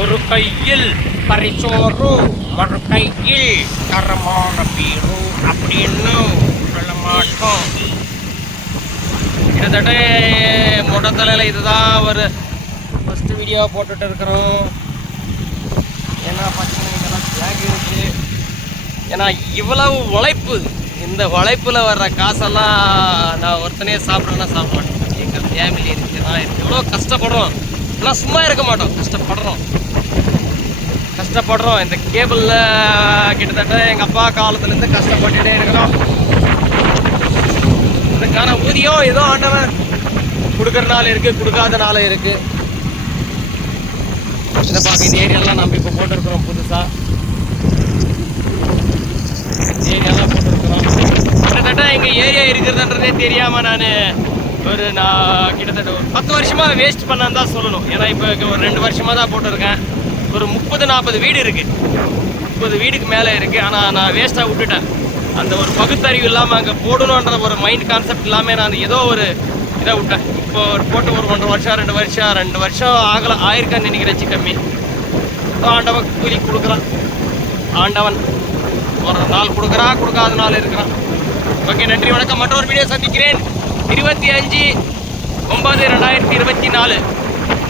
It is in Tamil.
ஒரு கையில் பரிசோறு ஒரு கையில் தரமான பீரு அப்படின்னு சொல்ல மாட்டோம். கிட்டத்தட்ட முடத்தலையில் இதுதான் ஒரு ஃபஸ்ட்டு வீடியோ போட்டுட்டு இருக்கிறோம். ஏன்னா பார்த்தீங்கன்னா இதெல்லாம் பேக் இருக்குது. ஏன்னா இவ்வளவு உழைப்பு, இந்த உழைப்பில் வர்ற காசெல்லாம் நான் ஒருத்தனே சாப்பிட்றேன்னா சாப்பிட மாட்டேன். எங்கள் ஃபேமிலி இருக்குது, நான் இருக்குது, எவ்வளோ கஷ்டப்படுறோம். ஆனால் சும்மா இருக்க மாட்டோம், கஷ்டப்படுறோம். இந்த கேபிளில் கிட்டத்தட்ட எங்கள் அப்பா காலத்துலேருந்து கஷ்டப்பட்டுட்டே இருக்கிறோம். இதுக்கான ஊதியம் ஏதோ ஆண்டவன் கொடுக்குற நாள் இருக்குது, கொடுக்காத நாள் இருக்குது. இதை பார்க்க இந்த ஏரியாலாம் நம்ம இப்போ போட்டிருக்கிறோம். புதுசாக ஏரியாலாம் போட்டிருக்கிறோம். கிட்டத்தட்ட எங்கள் ஏரியா இருக்கிறதுன்றதே தெரியாமல் நான் கிட்டத்தட்ட ஒரு 10 வருஷமாக வேஸ்ட் பண்ணான்னு தான் சொல்லணும். ஏன்னா இப்போ ஒரு 2 வருஷமாக தான் போட்டிருக்கேன். ஒரு 30-40 வீடு இருக்குது, 30 வீடுக்கு மேலே இருக்குது. ஆனால் நான் வேஸ்ட்டாக விட்டுட்டேன். அந்த ஒரு பகுத்தறிவு இல்லாமல் அங்கே போடணுன்ற ஒரு மைண்ட் கான்செப்ட் இல்லாமல் நான் ஏதோ ஒரு இதை விட்டேன். இப்போ ஒரு போட்டு ஒரு 1.5 வருஷம் 2 வருஷம் ஆயிருக்கான்னு நினைக்கிறேன். கம்மி ஆண்டவன் கூலி கொடுக்குறான். ஆண்டவன் ஒரு நாள் கொடுக்குறான், கொடுக்காத நாள் இருக்கிறான். ஓகே, நன்றி, வணக்கம். மற்றொரு வீடியோ சந்திக்கிறேன். 25/9/2024.